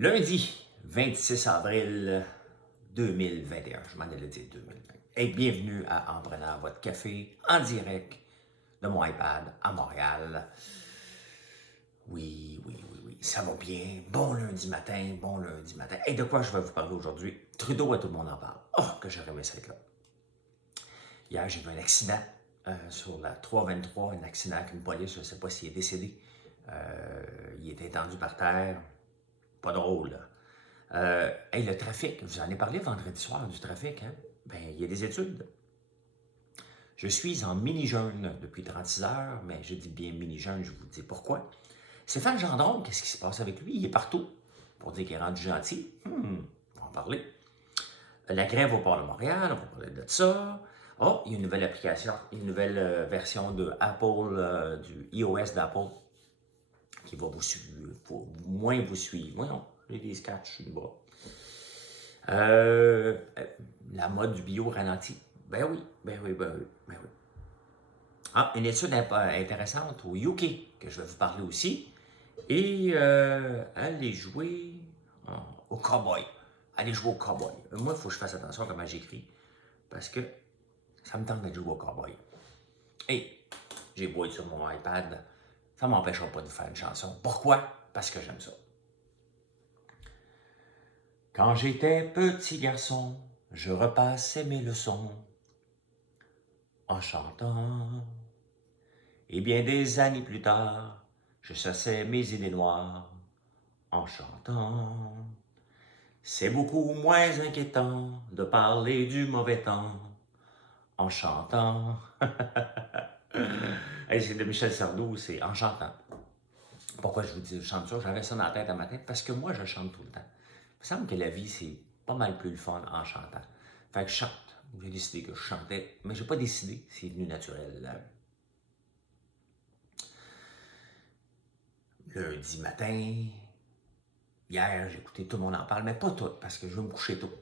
Lundi 26 avril 2021, je m'en allais dire 2020. Et bienvenue à En prenant votre café en direct de mon iPad à Montréal. Oui, ça va bien. Bon lundi matin. Et de quoi je vais vous parler aujourd'hui? Trudeau, à tout le monde en parle. Oh, que j'aurais aimé ça être là. Hier, j'ai vu un accident sur la 323, un accident avec une police, je ne sais pas s'il est décédé. Il était étendu par terre. Pas drôle, là. Le trafic, je vous en ai parlé vendredi soir du trafic, hein? Ben, il y a des études. Je suis en mini-jeûne depuis 36 heures, mais je dis bien mini-jeûne, je vous dis pourquoi. Stéphane Gendron, qu'est-ce qui se passe avec lui? Il est partout pour dire qu'il est rendu gentil. On va en parler. La grève au port de Montréal, on va parler de ça. Oh, il y a une nouvelle application, une nouvelle version de Apple, du iOS d'Apple, qui va vous suivre, moins vous suivre. Voyons, j'ai des scratchs du bras. La mode du bio ralentit. Ben oui. Ah, une étude intéressante au UK, que je vais vous parler aussi. Et aller jouer au cowboy. Aller jouer au cowboy. Moi, il faut que je fasse attention à comment j'écris, parce que ça me tente de jouer au cowboy. Et j'ai beau être sur mon iPad, ça ne m'empêchera pas de faire une chanson. Pourquoi? Parce que j'aime ça. Quand j'étais petit garçon, je repassais mes leçons en chantant. Et bien des années plus tard, je chassais mes idées noires en chantant. C'est beaucoup moins inquiétant de parler du mauvais temps en chantant. Hey, c'est de Michel Sardou, c'est en chantant. Pourquoi je vous dis je chante ça? J'avais ça dans la tête à ma tête parce que moi, je chante tout le temps. Il me semble que la vie, c'est pas mal plus le fun en chantant. Fait que je chante. J'ai décidé que je chantais, mais j'ai pas décidé, c'est venu naturel. Lundi matin, hier, j'ai écouté Tout le monde en parle, mais pas tout, parce que je veux me coucher tôt.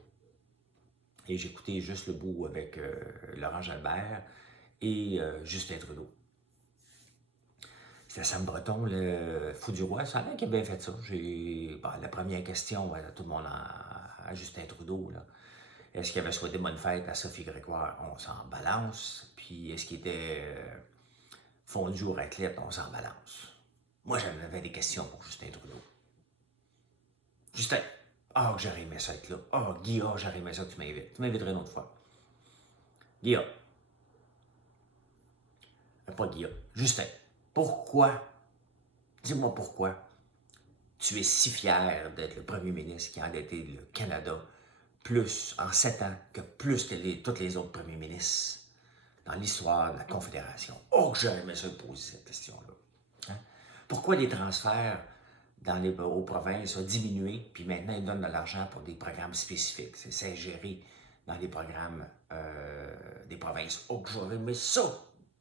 Et j'ai écouté juste le bout avec Laurent Jalbert et Justin Trudeau. C'était Sam Breton, le fou du roi. Ça a l'air qu'il a bien fait ça. La première question à tout le monde, à Justin Trudeau, là. Est-ce qu'il avait souhaité bonne fête à Sophie Grégoire? On s'en balance. Puis est-ce qu'il était fondu au raclette? On s'en balance. Moi, j'avais des questions pour Justin Trudeau. Justin, que j'aurais aimé ça être là. Guy, j'aurais aimé ça que tu m'invites. Tu m'inviterais une autre fois. Guy, pas Guy, Justin, pourquoi, dis-moi pourquoi, tu es si fier d'être le premier ministre qui a endetté le Canada plus en 7 ans que plus que tous les autres premiers ministres dans l'histoire de la Confédération. Que j'aurais aimé ça poser cette question-là. Hein? Pourquoi les transferts aux provinces ont diminué, puis maintenant ils donnent de l'argent pour des programmes spécifiques. C'est géré dans les programmes des provinces. Que j'aurais aimé ça!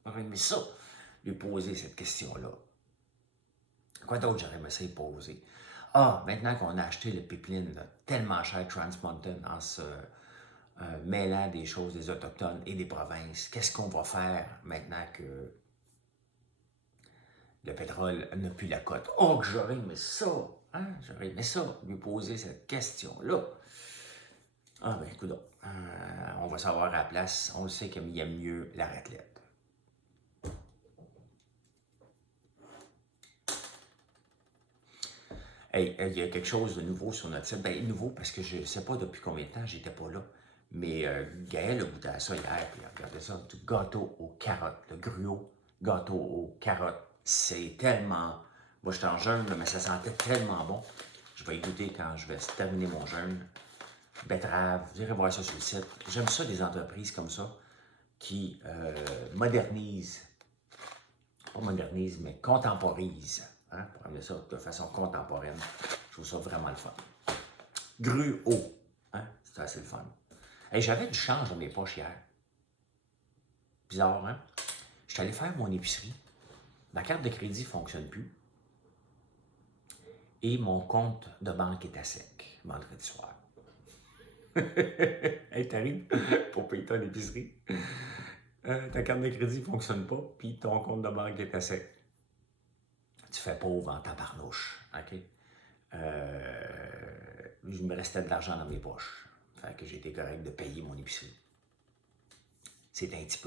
J'aurais aimé ça, lui poser cette question-là. Quoi d'autre j'aurais aimé ça lui poser? Maintenant qu'on a acheté le pipeline là, tellement cher, Trans Mountain, en se mêlant des choses des Autochtones et des provinces, qu'est-ce qu'on va faire maintenant que le pétrole n'a plus la cote? Que j'aurais aimé ça! Hein? J'aurais aimé ça, lui poser cette question-là. Écoute, on va savoir à la place, on le sait qu'il y a mieux la raclette. Il y a quelque chose de nouveau sur notre site. Nouveau parce que je ne sais pas depuis combien de temps j'étais pas là. Mais Gaël a goûté à ça hier, puis regardez ça, du gâteau aux carottes, le gruau gâteau aux carottes. C'est tellement... Moi, j'étais en jeûne, mais ça sentait tellement bon. Je vais y goûter quand je vais terminer mon jeûne. Betterave, vous irez voir ça sur le site. J'aime ça, des entreprises comme ça, qui modernisent, pas modernisent, mais contemporisent. Hein, pour amener ça de façon contemporaine. Je trouve ça vraiment le fun. Gruau, hein, c'est assez le fun. J'avais du change dans mes poches hier. Bizarre, hein? Je suis allé faire mon épicerie. Ma carte de crédit ne fonctionne plus. Et mon compte de banque est à sec, vendredi soir. T'arrives pour payer ton épicerie. Ta carte de crédit ne fonctionne pas, puis ton compte de banque est à sec. Tu fais pauvre en tabarnouche, OK? il me restait de l'argent dans mes poches. Fait que j'ai été correct de payer mon épicerie. C'est un petit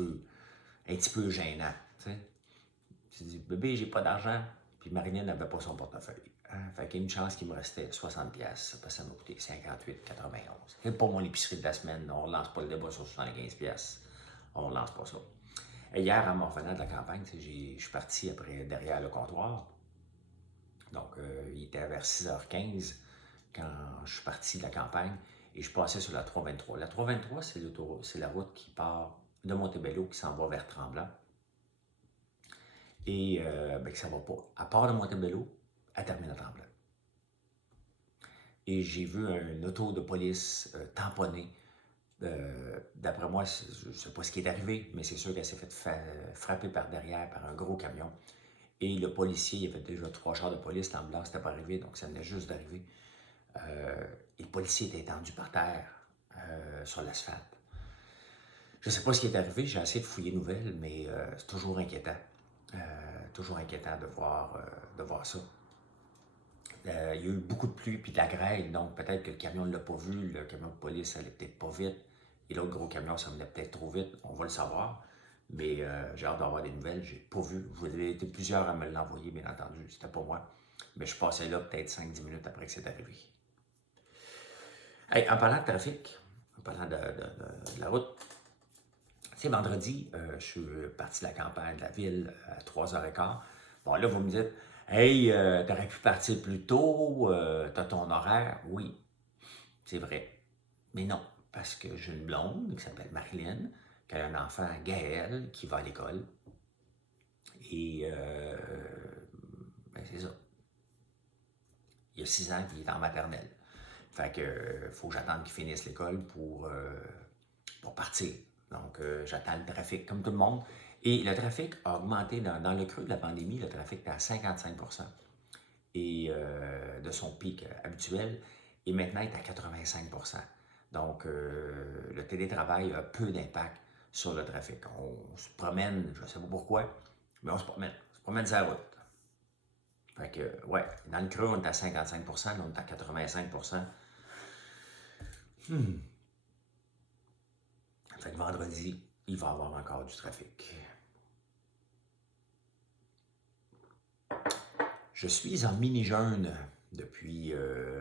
peu gênant, tu sais. Tu dis, bébé, j'ai pas d'argent. Puis Marilyn n'avait pas son portefeuille. Hein? Fait qu'il y a une chance qu'il me restait 60$, parce que ça m'a coûté 58,91. C'est pas mon épicerie de la semaine. On ne lance pas le débat sur 75$. On ne lance pas ça. Et hier, en m'en revenant de la campagne, je suis parti après derrière le comptoir. Donc, il était vers 6h15 quand je suis parti de la campagne et je passais sur la 323. La 323, c'est la route qui part de Montebello qui s'en va vers Tremblant. Et que ça ne va pas. À part de Montebello, elle termine à Tremblant. Et j'ai vu un auto de police tamponné. D'après moi, je ne sais pas ce qui est arrivé, mais c'est sûr qu'elle s'est fait frapper par derrière par un gros camion. Et le policier, il y avait déjà 3 chars de police, l'ambulance n'était pas arrivée, donc ça venait juste d'arriver. Et le policier était étendu par terre sur l'asphalte. Je ne sais pas ce qui est arrivé, j'ai essayé de fouiller nouvelles, mais c'est toujours inquiétant. Toujours inquiétant de voir ça. Il y a eu beaucoup de pluie puis de la grêle, donc peut-être que le camion ne l'a pas vu, le camion de police allait peut-être pas vite, et l'autre gros camion, ça venait peut-être trop vite, on va le savoir. Mais j'ai hâte d'avoir des nouvelles, j'ai pas vu. Vous avez été plusieurs à me l'envoyer, bien entendu, c'était pas moi. Mais je passais là peut-être 5-10 minutes après que c'est arrivé. Hey, en parlant de trafic, en parlant de la route, c'est vendredi, je suis parti de la campagne de la ville à 3h15. Bon, là, vous me dites, hey, t'aurais pu partir plus tôt, t'as ton horaire. Oui, c'est vrai. Mais non, parce que j'ai une blonde qui s'appelle Marilyn, qui a un enfant, Gaël, qui va à l'école. Et, ben c'est ça. Il y a 6 ans qu'il est en maternelle. Fait que faut que j'attende qu'il finisse l'école pour partir. Donc, j'attends le trafic, comme tout le monde. Et le trafic a augmenté dans le creux de la pandémie. Le trafic était à 55% et, de son pic habituel. Et maintenant, il est à 85%. Donc, le télétravail a peu d'impact sur le trafic. On se promène, je ne sais pas pourquoi, mais on se promène sur la route. Fait que, ouais, dans le creux, on est à 55%, là, on est à 85%. Fait que vendredi, il va y avoir encore du trafic. Je suis en mini-jeûne depuis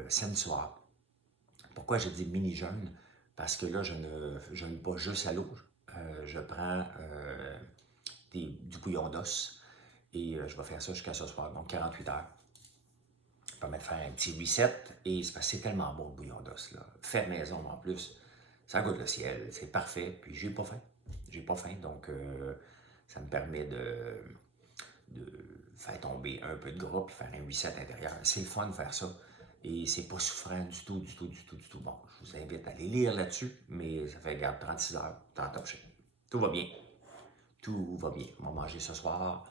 samedi soir. Pourquoi je dis mini-jeûne? Parce que là, je ne jeûne pas juste à l'eau. Je prends du bouillon d'os et je vais faire ça jusqu'à ce soir, donc 48 heures. Je vais me faire un petit reset et c'est parce que c'est tellement bon le bouillon d'os. Fait maison en plus, ça goûte le ciel, c'est parfait. Puis j'ai pas faim. J'ai pas faim, donc ça me permet de faire tomber un peu de gras puis faire un reset intérieur. C'est le fun de faire ça. Et c'est pas souffrant du tout. Bon, je vous invite à aller lire là-dessus, mais ça fait, regarde, 36 heures, t'es en top shape. Tout va bien. Tout va bien. On va manger ce soir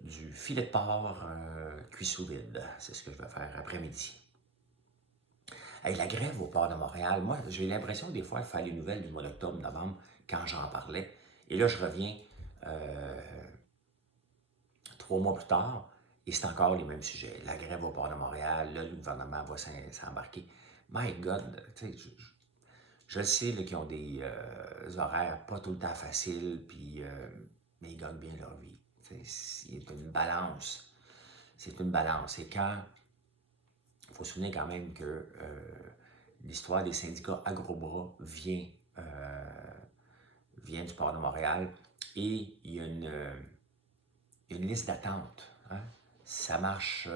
du filet de porc cuit sous vide. C'est ce que je vais faire après-midi. Hey, la grève au port de Montréal, moi, j'ai l'impression des fois de faire les nouvelles du mois d'octobre, novembre, quand j'en parlais. Et là, je reviens 3 mois plus tard, et c'est encore les mêmes sujets. La grève au port de Montréal, là, le gouvernement va s'embarquer. My God, tu sais, je sais qu'ils ont des horaires pas tout le temps faciles, puis, mais ils gagnent bien leur vie. C'est une balance. C'est une balance. Et quand, il faut se souvenir quand même que l'histoire des syndicats AgroBras vient du port de Montréal, et il y a une liste d'attente. Hein? Ça marche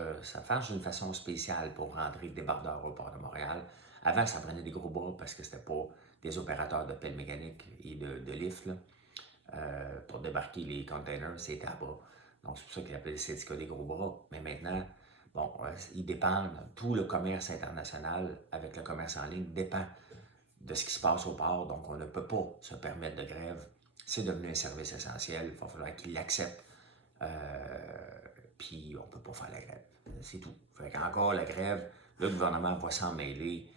d'une façon spéciale pour rentrer des débardeurs au port de Montréal. Avant, ça prenait des gros bras parce que c'était pas des opérateurs de pelle mécanique et de lift. Pour débarquer les containers, c'était à bras. Donc, c'est pour ça qu'ils appellent le syndicat des gros bras. Mais maintenant, bon, ils dépendent. Tout le commerce international avec le commerce en ligne dépend de ce qui se passe au port. Donc, on ne peut pas se permettre de grève. C'est devenu un service essentiel. Il va falloir qu'ils l'acceptent. Puis, on ne peut pas faire la grève. C'est tout. Fait qu'encore la grève, le gouvernement va s'en mêler.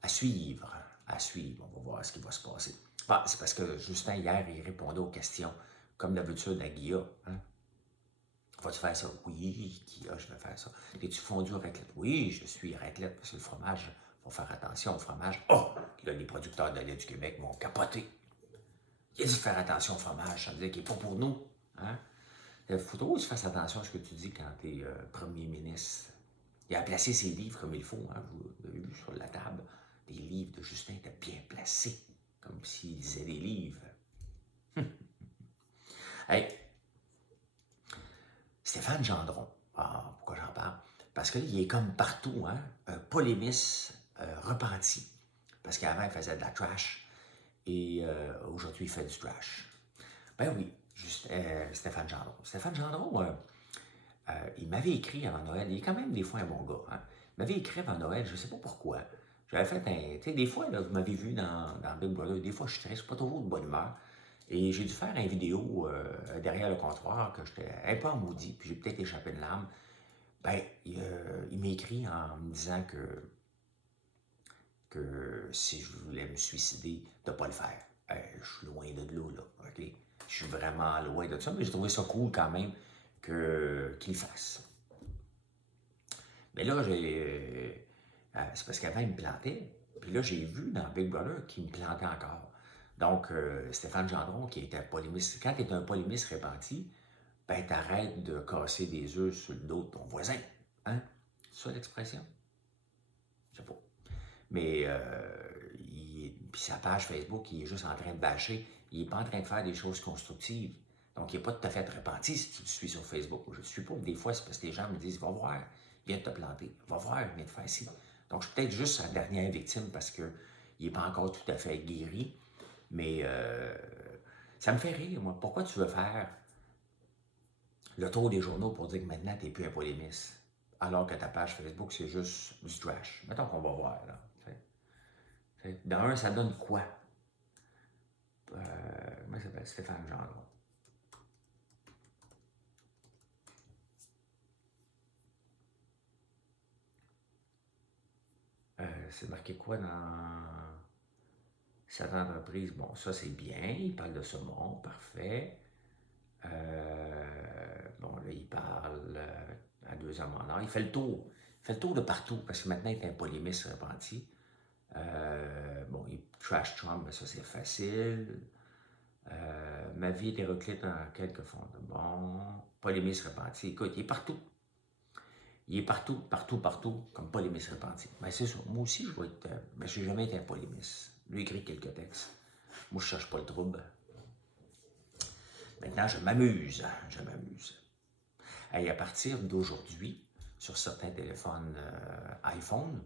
À suivre. On va voir ce qui va se passer. Bah, c'est parce que Justin, hier, il répondait aux questions, comme d'habitude, à Guilla. Hein? Vas-tu faire ça? Oui, Guilla, je vais faire ça. Es-tu fondu raclette? Oui, je suis raclette, parce que le fromage faut faire attention au fromage. Oh! Là, les producteurs de lait du Québec m'ont capoté. Il a dit faire attention au fromage, ça veut dire qu'il n'est pas pour nous. Hein? Il faut trop que tu fasses attention à ce que tu dis quand tu es premier ministre. Il a placé ses livres comme il faut. Hein? Vous avez vu sur la table, des livres de Justin étaient bien placés, comme s'il lisait des livres. Hey, Stéphane Gendron. Ah, pourquoi j'en parle? Parce qu'il est comme partout, hein? Un polémiste repenti. Parce qu'avant, il faisait de la trash et aujourd'hui, il fait du trash. Ben oui, Stéphane Gendron. Stéphane Gendron, il m'avait écrit avant Noël. Il est quand même des fois un bon gars. Hein? Il m'avait écrit avant Noël, je ne sais pas pourquoi. J'avais fait un. Tu sais, des fois, là, vous m'avez vu dans Big Brother, des fois, je suis pas toujours de bonne humeur. Et j'ai dû faire une vidéo derrière le comptoir que j'étais un peu en maudit, puis j'ai peut-être échappé une larme. Ben, il m'a écrit en me disant que si je voulais me suicider, de ne pas le faire. Je suis loin de l'eau, là, OK? Je suis vraiment loin de ça, mais j'ai trouvé ça cool quand même qu'il le fasse. Mais là, c'est parce qu'avant, il me plantait. Puis là, j'ai vu dans Big Brother qu'il me plantait encore. Donc, Stéphane Gendron, qui était un polémiste, quand tu es un polémiste repenti, ben, t'arrêtes de casser des œufs sur le dos de ton voisin. Hein? C'est ça l'expression? Je sais pas. Mais, puis sa page Facebook, il est juste en train de bâcher. Il n'est pas en train de faire des choses constructives. Donc, il n'est pas tout à fait repenti si tu le suis sur Facebook. Je ne suis pas. Des fois, c'est parce que les gens me disent, va voir, il vient de te planter. Va voir, il vient de faire ci. Donc, je suis peut-être juste sa dernière victime parce qu'il n'est pas encore tout à fait guéri. Mais ça me fait rire, moi. Pourquoi tu veux faire le tour des journaux pour dire que maintenant, tu n'es plus un polémiste, alors que ta page Facebook, c'est juste du trash? Mettons qu'on va voir, là. D'un, ça donne quoi? Comment il s'appelle? Stéphane Gendron. C'est marqué quoi dans cette entreprise? Bon, ça c'est bien, il parle de saumon, parfait. Bon, là, il parle à 2 hommes en or. Il fait le tour. Il fait le tour de partout, parce que maintenant, il est un polémiste repenti. Bon, il trash Trump, mais ça c'est facile. Ma vie est hétéroclite en quelques fonds. Bon, polémiste repenti. Écoute, il est partout. Il est partout, partout, partout, comme polémiste repenti. Mais c'est ça. Moi aussi, je vais être. Mais je n'ai jamais été un polémiste. Lui écrit quelques textes. Moi, je ne cherche pas le trouble. Maintenant, je m'amuse. Je m'amuse. Et à partir d'aujourd'hui, sur certains téléphones iPhone,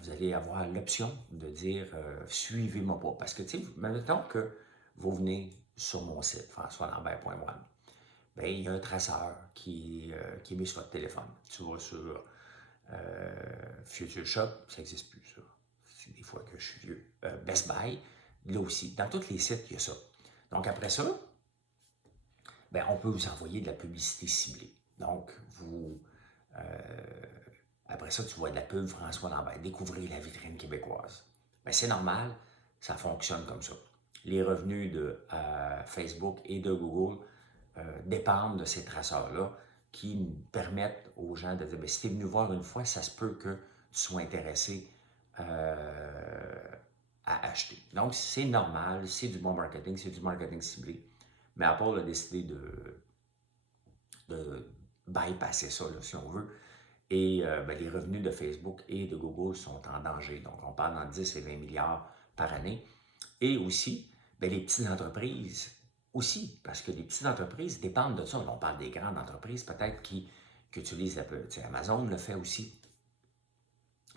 vous allez avoir l'option de dire suivez-moi pas. Parce que, tu sais, mettons que vous venez sur mon site, françoislambert.one. Bien, il y a un traceur qui est mis sur votre téléphone. Tu vas sur Future Shop, ça n'existe plus, ça. C'est des fois que je suis vieux. Best Buy, là aussi. Dans tous les sites, il y a ça. Donc, après ça, bien, on peut vous envoyer de la publicité ciblée. Donc, après ça, tu vois de la pub François Lambert. Découvrez la vitrine québécoise. Bien, c'est normal, ça fonctionne comme ça. Les revenus de Facebook et de Google dépendent de ces traceurs-là qui permettent aux gens de dire, bien, si tu es venu voir une fois, ça se peut que tu sois intéressé à acheter. Donc, c'est normal, c'est du bon marketing, c'est du marketing ciblé. Mais Apple a décidé de bypasser ça, là, si on veut. Et ben, les revenus de Facebook et de Google sont en danger. Donc, on parle dans 10 et 20 milliards par année. Et aussi, ben, les petites entreprises aussi, parce que les petites entreprises dépendent de ça. On parle des grandes entreprises peut-être qui utilisent un peu. Amazon le fait aussi.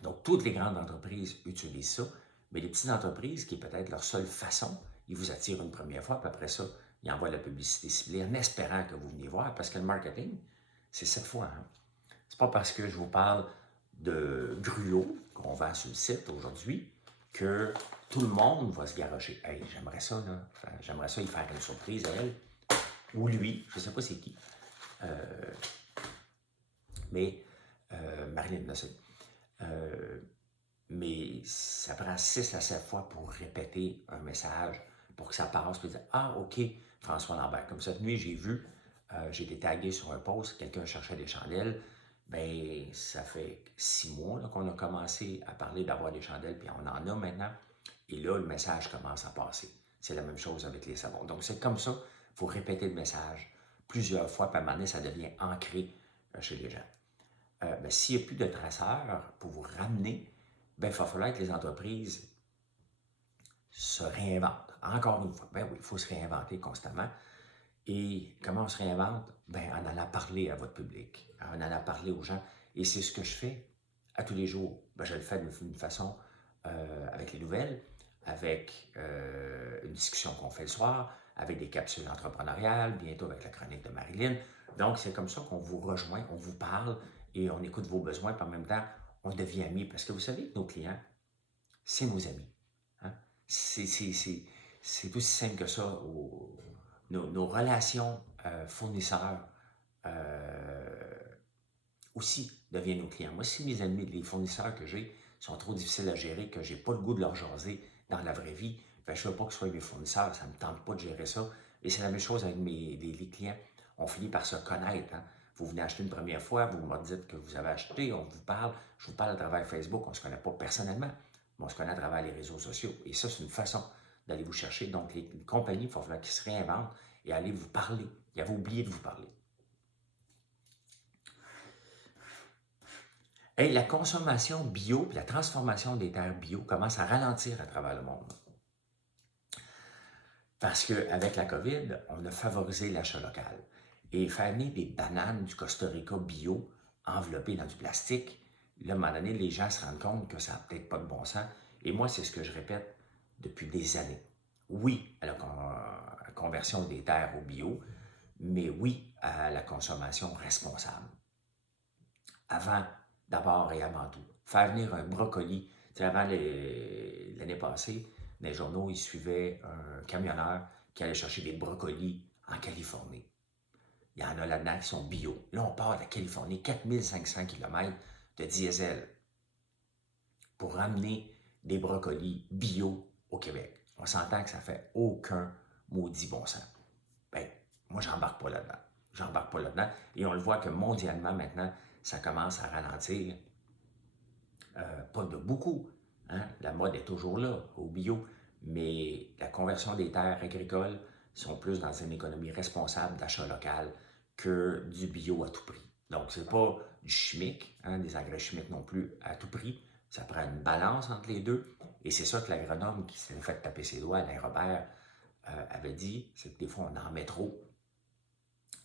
Donc, toutes les grandes entreprises utilisent ça, mais les petites entreprises, qui est peut-être leur seule façon, ils vous attirent une première fois, puis après ça, ils envoient la publicité ciblée en espérant que vous veniez voir, parce que le marketing, c'est 7 fois. Hein? C'est pas parce que je vous parle de gruau qu'on vend sur le site aujourd'hui que tout le monde va se garrocher. Hey, j'aimerais ça, là. J'aimerais ça y faire une surprise à elle. Ou lui, je ne sais pas c'est qui. Mais Marilyn le sait. Mais ça prend 6 à 7 fois pour répéter un message, pour que ça passe, puis dire « Ah, OK, François Lambert. » Comme cette nuit, j'ai vu, j'ai été tagué sur un post, quelqu'un cherchait des chandelles, Bien, ça fait 6 mois qu'on a commencé à parler d'avoir des chandelles, puis on en a maintenant. Et là, le message commence à passer. C'est la même chose avec les savons. Donc, c'est comme ça. Il faut répéter le message plusieurs fois, puis à un moment donné, ça devient ancré chez les gens. Ben, s'il n'y a plus de traceurs pour vous ramener, ben, il va falloir que les entreprises se réinventent. Encore une fois, ben oui, il faut se réinventer constamment. Et comment on se réinvente? Ben, en allant parler à votre public, en allant parler aux gens. Et c'est ce que je fais à tous les jours. Ben, je le fais d'une façon avec les nouvelles, avec une discussion qu'on fait le soir, avec des capsules entrepreneuriales, bientôt avec la chronique de Marilyn. Donc, c'est comme ça qu'on vous rejoint, on vous parle et on écoute vos besoins, puis en même temps, on devient amis. Parce que vous savez que nos clients, c'est nos amis. Hein? C'est aussi simple que ça. Nos relations fournisseurs aussi deviennent nos clients. Moi, si mes amis, les fournisseurs que j'ai sont trop difficiles à gérer, que j'ai pas le goût de leur jaser dans la vraie vie, ben, je ne veux pas que ce soit mes fournisseurs, ça ne me tente pas de gérer ça. Et c'est la même chose avec les clients. On finit par se connaître. Hein? Vous venez acheter une première fois, vous me dites que vous avez acheté, on vous parle, je vous parle à travers Facebook, on ne se connaît pas personnellement, mais on se connaît à travers les réseaux sociaux. Et ça, c'est une façon d'aller vous chercher. Donc, les compagnies, il va falloir qu'ils se réinventent et aller vous parler. Ils avaient oublié de vous parler. Hey, la consommation bio et la transformation des terres bio commence à ralentir à travers le monde. Parce qu'avec la COVID, on a favorisé l'achat local. Et faire venir des bananes du Costa Rica bio enveloppées dans du plastique, là, à un moment donné, les gens se rendent compte que ça n'a peut-être pas de bon sens. Et moi, c'est ce que je répète depuis des années. Oui à la conversion des terres au bio, mais oui à la consommation responsable. Avant, d'abord et avant tout, faire venir un brocoli. Tu sais, avant l'année passée, dans les journaux, ils suivaient un camionneur qui allait chercher des brocolis en Californie. Il y en a là-dedans qui sont bio. Là, on part de la Californie, 4500 km de diesel pour ramener des brocolis bio au Québec. On s'entend que ça fait aucun maudit bon sens. Ben, moi, j'embarque pas là-dedans. J'embarque pas là-dedans. Et on le voit que mondialement, maintenant, ça commence à ralentir. Pas de beaucoup. Hein? La mode est toujours là, au bio. Mais la conversion des terres agricoles sont plus dans une économie responsable d'achat local que du bio à tout prix. Donc, c'est pas du chimique, hein, des engrais chimiques non plus à tout prix. Ça prend une balance entre les deux. Et c'est ça que l'agronome qui s'est fait taper ses doigts, Alain Robert, avait dit, c'est que des fois, on en met trop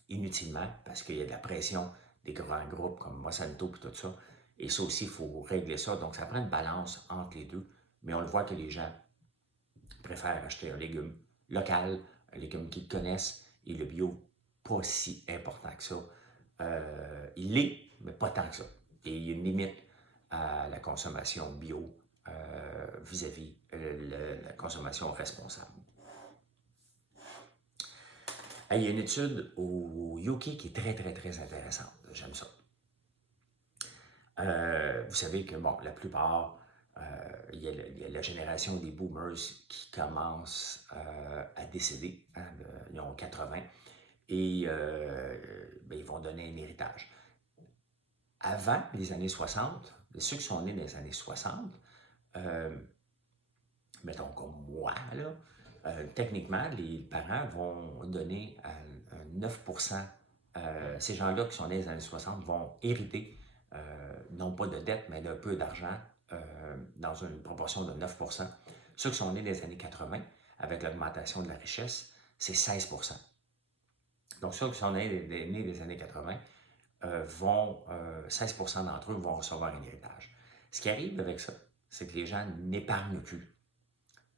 inutilement parce qu'il y a de la pression des grands groupes comme Monsanto et tout ça. Et ça aussi, il faut régler ça. Donc, ça prend une balance entre les deux. Mais on le voit que les gens préfèrent acheter un légume local, un légume qu'ils connaissent, et le bio, pas si important que ça. Il l'est, mais pas tant que ça. Et il y a une limite à la consommation bio vis-à-vis la consommation responsable. Il y a une étude au UK qui est très, très, très intéressante. J'aime ça. Vous savez que, bon, la plupart, il y a la génération des boomers qui commence à décéder. Hein, ils ont 80 et ben, ils vont donner un héritage. Avant les années 60, ceux qui sont nés dans les années 60, mettons comme moi, là, techniquement, les parents vont donner un 9%. Ces gens-là qui sont nés dans les années 60 vont hériter, non pas de dette, mais d'un peu d'argent dans une proportion de 9%. Ceux qui sont nés dans les années 80, avec l'augmentation de la richesse, c'est 16%. Donc, ceux qui sont nés des années 80, 16% d'entre eux vont recevoir un héritage. Ce qui arrive avec ça, c'est que les gens n'épargnent plus.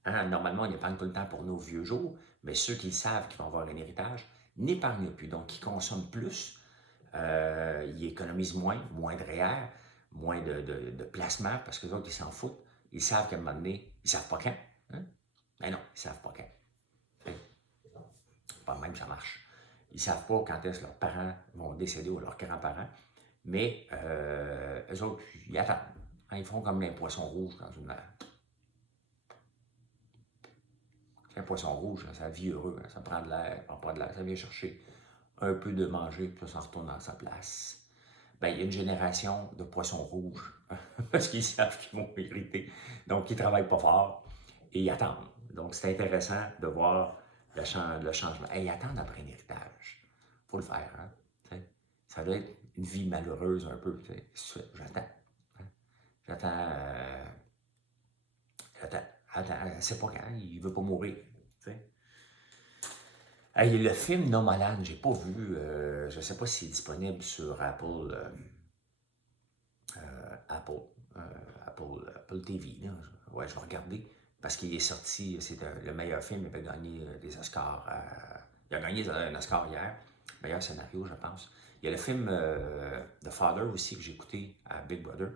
Hein, normalement, on épargne tout le temps pour nos vieux jours, mais ceux qui savent qu'ils vont avoir un héritage n'épargnent plus. Donc, ils consomment plus, ils économisent moins de REER, moins de placement, parce que les autres, ils s'en foutent. Ils savent qu'à un moment donné, ils ne savent pas quand. Hein? Mais non, ils ne savent pas quand. Pas même ça marche. Ils ne savent pas quand est-ce que leurs parents vont décéder ou leurs grands-parents, mais eux autres, ils attendent. Hein, ils font comme les poissons rouges dans une mer. Un poisson rouge, ça vit heureux, ça prend de l'air, prend pas de l'air, ça vient chercher un peu de manger, puis ça s'en retourne dans sa place. ben, il y a une génération de poissons rouges, parce qu'ils savent qu'ils vont hériter. Donc, ils ne travaillent pas fort et ils attendent. Donc, c'est intéressant de voir le changement. Et ils attendent après un héritage. Il faut le faire, hein? T'sais. Ça doit être une vie malheureuse un peu. J'attends. Hein. J'attends. J'attends. Attends. Elle ne sait pas quand. Il ne veut pas mourir. T'sais. Hey, le film Nomadland, j'ai pas vu. Je ne sais pas s'il est disponible sur Apple, Apple TV. Là. Ouais, je vais regarder parce qu'il est sorti, c'est le meilleur film, il avait gagné des Oscars. Il a gagné un Oscar hier, meilleur scénario, je pense. Il y a le film The Father aussi que j'ai écouté à Big Brother,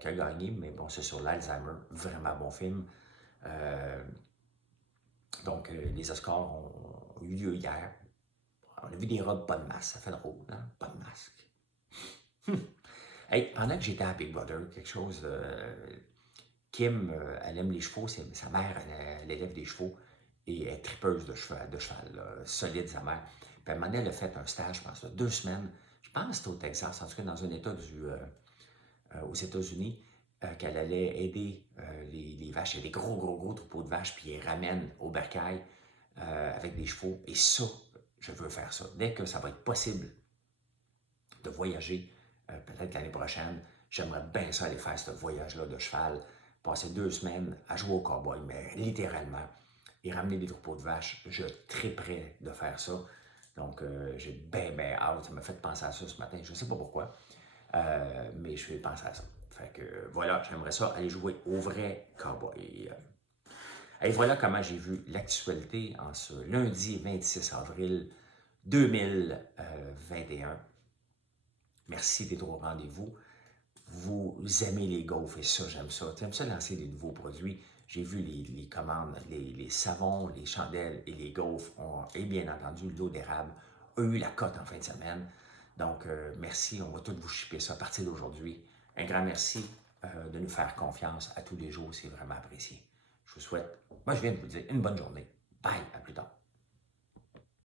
qui a gagné, mais bon, c'est sur l'Alzheimer, vraiment bon film. Donc, les Oscars ont eu lieu hier. On a vu des robes pas de masque, ça fait drôle, hein? Pas de masque. Hey, pendant que j'étais à Big Brother, quelque chose. Kim, elle aime les chevaux, sa mère, elle élève des chevaux et elle est tripeuse de cheval là, solide, sa mère. Puis à un moment donné, elle a fait un stage, je pense, de 2 semaines. Je pense que c'était au Texas, en tout cas dans un État aux États-Unis, qu'elle allait aider les vaches. Il y a des gros troupeaux de vaches, puis ils les ramènent au bercail avec des chevaux. Et ça, je veux faire ça. Dès que ça va être possible de voyager, peut-être l'année prochaine, j'aimerais bien ça aller faire ce voyage-là de cheval, passer 2 semaines à jouer au cowboy, mais littéralement, et ramener des troupeaux de vaches. Je triperais de faire ça. Donc, j'ai bien hâte. Ça m'a fait penser à ça ce matin. Je ne sais pas pourquoi, mais je vais penser à ça. Fait que voilà, j'aimerais ça aller jouer au vrai cowboy. Et voilà comment j'ai vu l'actualité en ce lundi 26 avril 2021. Merci d'être au rendez-vous. Vous aimez les gaufres et ça, j'aime ça. Tu aimes ça lancer des nouveaux produits. J'ai vu les commandes, les savons, les chandelles et les gaufres et bien entendu l'eau d'érable a eu la cote en fin de semaine. Donc, merci. On va tous vous shipper ça à partir d'aujourd'hui. Un grand merci de nous faire confiance à tous les jours. C'est vraiment apprécié. Je vous souhaite, moi je viens de vous dire, une bonne journée. Bye, à plus tard.